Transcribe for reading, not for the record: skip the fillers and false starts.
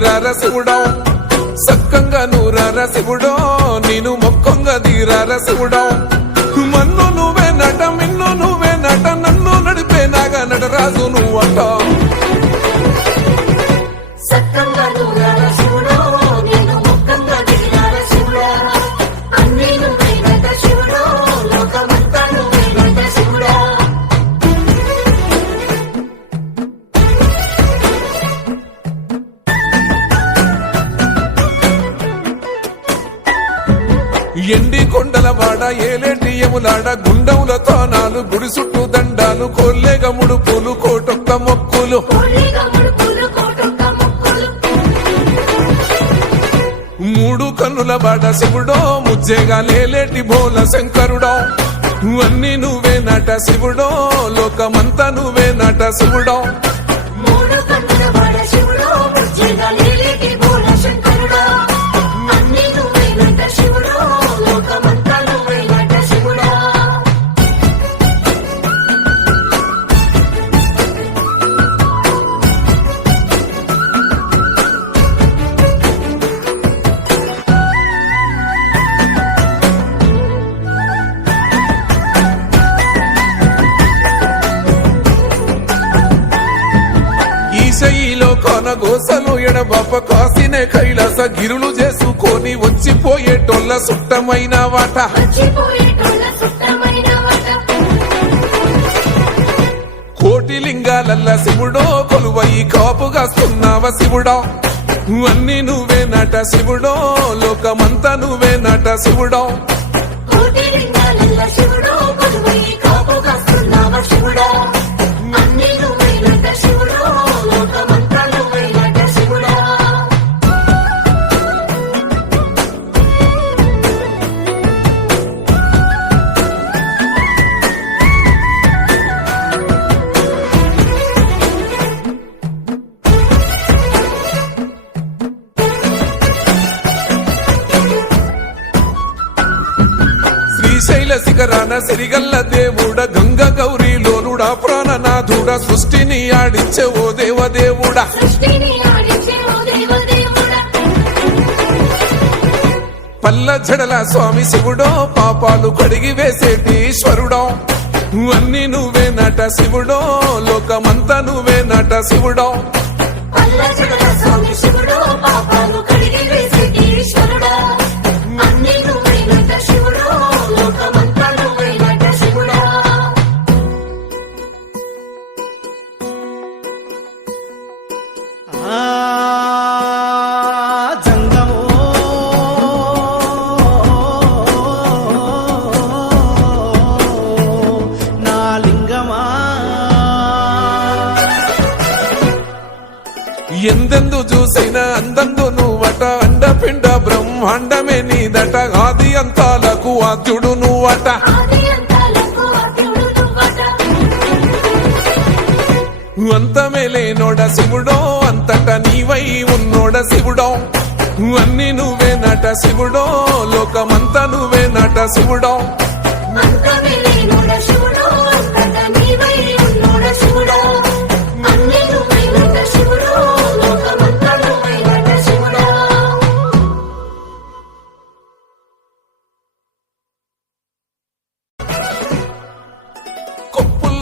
తీరార శివుడో సక్కంగా నూరార శివుడో నేను మొక్కంగా తీరార శివుడో మన్ను నువ్వే నట మిన్ను నువ్వే నట నన్ను నడిపే నాగా నటరాజు నువ్వంట ఎండి కొండల వాడ ఏలేటి యములాడ గుండములతో నాలు గుడి చుట్టూ దండాలు కోల్లేగ ముడుపులు కోటొక్క మొక్కులు మూడు కన్నుల బాడ శివుడో ముజ్జేగా లేలేటి బోల శంకరుడో అన్ని నువ్వే నట శివుడో లోకమంతా నువ్వే నట శివుడో ఈశయిలో కొనగోసలు ఎడబాప కాసినే కైలాస గిరులు చేసుకొని వచ్చిపోయేటోళ్ళ సుట్టమైన వాట కోటి లింగాలల్ల శివుడో కొలువయి కాపుగాస్తున్నావ శివుడో అన్ని నువ్వే నట శివుడో లోకమంతా నువ్వే నట శివుడో శ్రీశైల శిఖరాన సిరిగల్ల దేవుడ గంగ గౌరీ లోలుడా ప్రాణనాథుడ సృష్టిని ఆడించే ఓ దేవదేవుడా పల్ల జడల స్వామి శివుడో పాపాలు కడిగి వేసేటి ఈశ్వరుడో అన్ని నువ్వే నట శివుడో లోకమంతా నువ్వే నట శివుడో ఎందెందు చూసైనా అందందు నువ్వట అండపిండ బ్రహ్మాండమే నీదట ఆది అంతాలకు ఆద్యుడు నువ్వట అంతమే లేనోడ శివుడో అంతట నీవై ఉన్నోడ శివుడో అన్ని నువ్వే నట శివుడో లోకమంతా నువ్వే నట శివుడో